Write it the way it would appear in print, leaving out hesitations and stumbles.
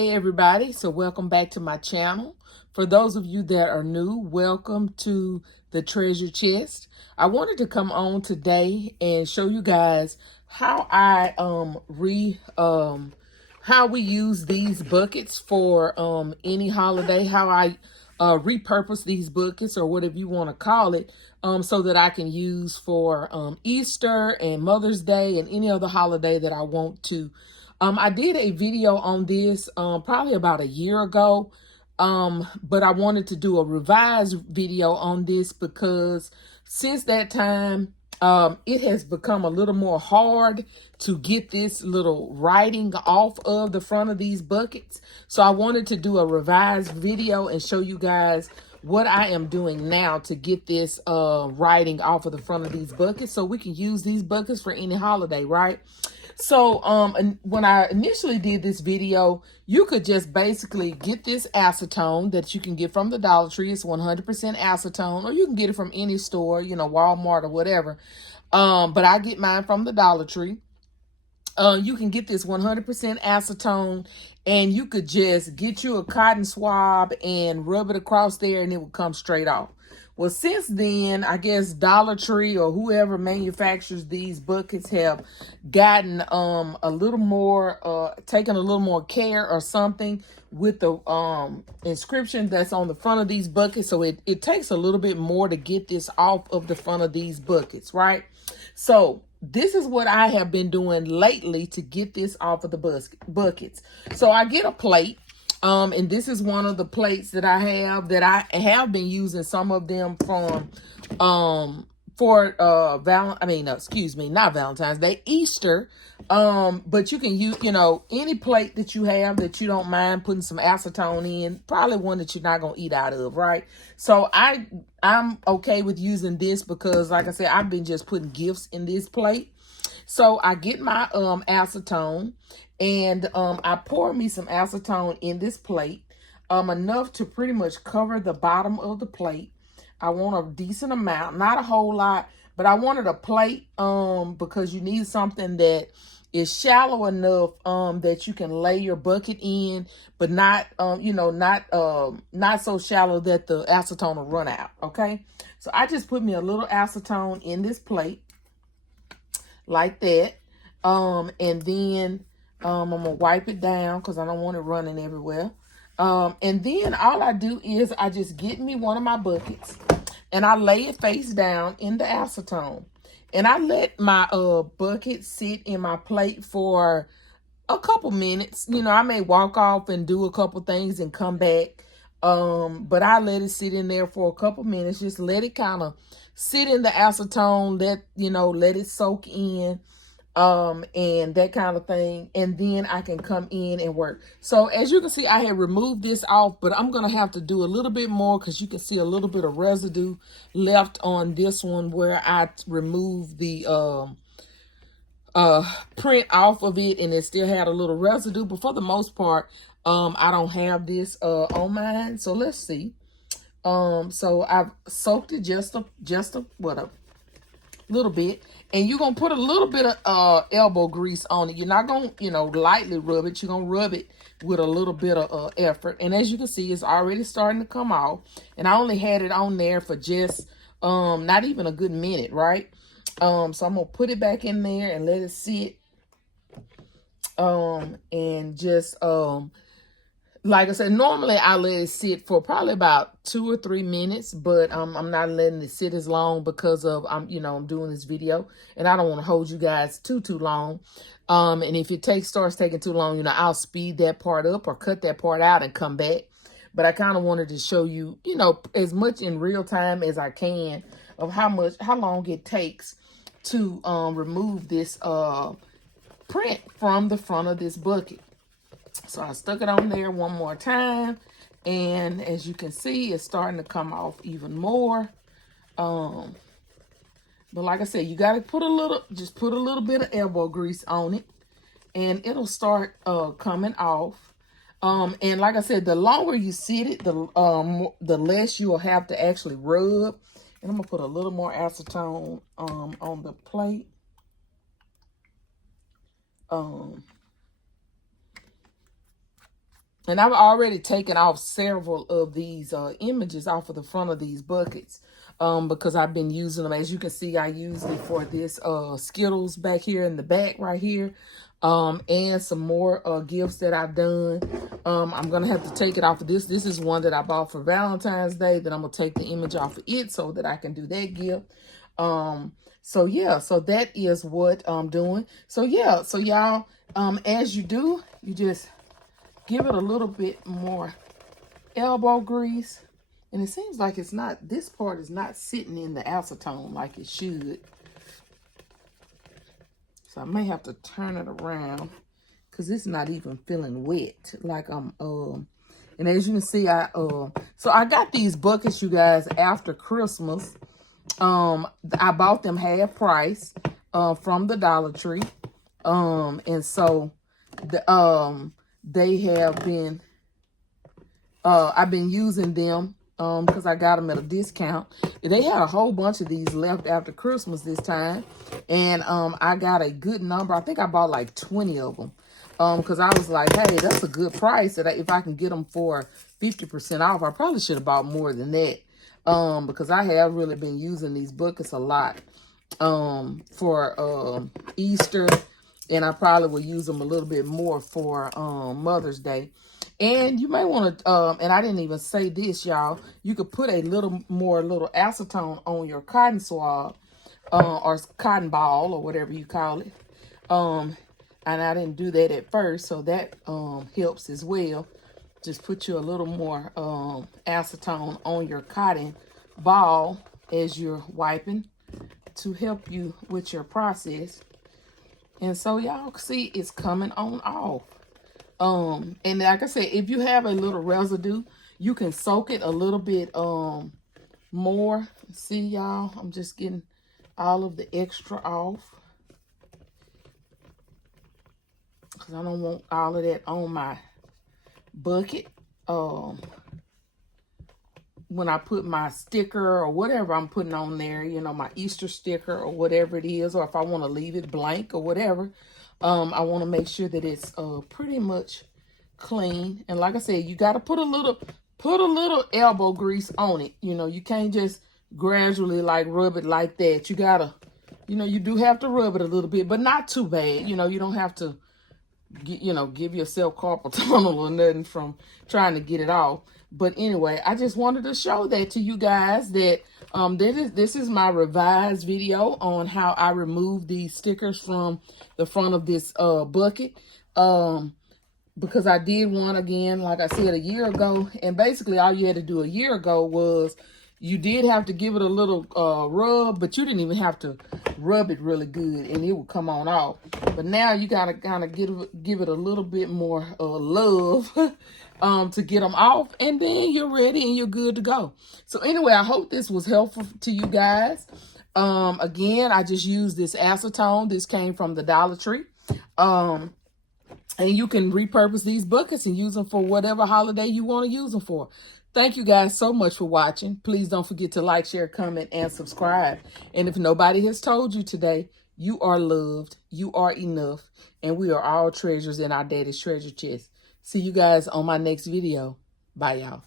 Hey everybody, so welcome back to my channel. For those of you that are new, welcome to the treasure chest. I wanted to come on today and show you guys how I how we use these buckets for any holiday, how I repurpose these buckets or whatever you want to call it, so that I can use for Easter and Mother's Day and any other holiday that I want to. I did a video on this probably about a year ago, but I wanted to do a revised video on this because since that time, it has become a little more hard to get this little writing off of the front of these buckets. So I wanted to do a revised video and show you guys what I am doing now to get this writing off of the front of these buckets so we can use these buckets for any holiday, right? So when I initially did this video, you could just basically get this acetone that you can get from the Dollar Tree. It's 100% acetone, or you can get it from any store, you know, Walmart or whatever. But I get mine from the Dollar Tree. You can get this 100% acetone, and you could just get you a cotton swab and rub it across there and it will come straight off. Well, since then, I guess Dollar Tree or whoever manufactures these buckets have gotten a little more, taken a little more care or something with the inscription that's on the front of these buckets. So it takes a little bit more to get this off of the front of these buckets, right? So this is what I have been doing lately to get this off of the buckets. So I get a plate. And this is one of the plates that I have been using some of them from, not Valentine's Day, Easter. But you can use, you know, any plate that you have that you don't mind putting some acetone in, probably one that you're not going to eat out of, right? So I'm okay with using this because, like I said, I've been just putting gifts in this plate. So I get my acetone and I pour me some acetone in this plate, enough to pretty much cover the bottom of the plate. I want a decent amount, not a whole lot, but I wanted a plate because you need something that is shallow enough that you can lay your bucket in, but not not so shallow that the acetone will run out. Okay, so I just put me a little acetone in this plate like that, and then I'm gonna wipe it down because I don't want it running everywhere. And then all I do is I just get me one of my buckets and I lay it face down in the acetone. And I let my bucket sit in my plate for a couple minutes. You know, I may walk off and do a couple things and come back. But I let it sit in there for a couple minutes. Just let it kind of sit in the acetone, let it soak in, and that kind of thing. And then I can come in and work. So as you can see, I have removed this off, but I'm going to have to do a little bit more because you can see a little bit of residue left on this one where I removed the print off of it and it still had a little residue. But for the most part, I don't have this on mine. So let's see. So I've soaked it just a little bit, and you're gonna put a little bit of elbow grease on it. You're not gonna, lightly rub it. You're gonna rub it with a little bit of effort. And as you can see, it's already starting to come off. And I only had it on there for just not even a good minute, right? So I'm gonna put it back in there and let it sit. And just like I said, normally I let it sit for probably about 2 or 3 minutes, but I'm not letting it sit as long because of I'm doing this video and I don't want to hold you guys too long. And if it starts taking too long, I'll speed that part up or cut that part out and come back. But I kind of wanted to show you, as much in real time as I can of how long it takes to remove this print from the front of this bucket. So I stuck it on there one more time, and as you can see, it's starting to come off even more. But like I said, you got to put a little bit of elbow grease on it, and it'll start coming off. And like I said, the longer you sit it, the less you'll have to actually rub. And I'm gonna put a little more acetone on the plate. And I've already taken off several of these images off of the front of these buckets because I've been using them. As you can see, I used it for this Skittles back here in the back right here. And some more gifts that I've done. I'm going to have to take it off of this. This is one that I bought for Valentine's Day. That I'm going to take the image off of it so that I can do that gift. So yeah, so that is what I'm doing. So yeah, so y'all, as you do, you just give it a little bit more elbow grease. And it seems like it's not, this part is not sitting in the acetone like it should. So I may have to turn it around because it's not even feeling wet. Like I'm, and as you can see, so I got these buckets, you guys, after Christmas. I bought them half price, from the Dollar Tree. And so they have been, I've been using them because I got them at a discount. They had a whole bunch of these left after Christmas this time, and I got a good number. I think I bought like 20 of them because I was like, hey, that's a good price. That if I can get them for 50% off, I probably should have bought more than that because I have really been using these buckets a lot for Easter, and I probably will use them a little bit more for Mother's Day. And you may want to, and I didn't even say this, y'all, you could put a little acetone on your cotton swab or cotton ball or whatever you call it. And I didn't do that at first, so that helps as well. Just put you a little more acetone on your cotton ball as you're wiping to help you with your process. And so y'all see it's coming on off. And like I said, if you have a little residue, you can soak it a little bit more. See, y'all, I'm just getting all of the extra off because I don't want all of that on my bucket. When I put my sticker or whatever I'm putting on there, you know, my Easter sticker or whatever it is, or if I want to leave it blank or whatever, I want to make sure that it's pretty much clean. And like I said, you got to put a little elbow grease on it. You know, you can't just gradually like rub it like that. You got to, you know, you do have to rub it a little bit, but not too bad. You know, you don't have to, you know, give yourself carpal tunnel or nothing from trying to get it off. But anyway, I just wanted to show that to you guys that this is my revised video on how I remove these stickers from the front of this bucket. Because I did one again, like I said, a year ago. And basically all you had to do a year ago was you did have to give it a little rub, but you didn't even have to rub it really good and it would come on off. But now you got to kind of give it a little bit more love to get them off, and then you're ready and you're good to go. So anyway, I hope this was helpful to you guys. Again, I just used this acetone. This came from the Dollar Tree. And you can repurpose these buckets and use them for whatever holiday you want to use them for. Thank you guys so much for watching. Please don't forget to like, share, comment, and subscribe. And if nobody has told you today, you are loved, you are enough, and we are all treasures in our daddy's treasure chest. See you guys on my next video. Bye, y'all.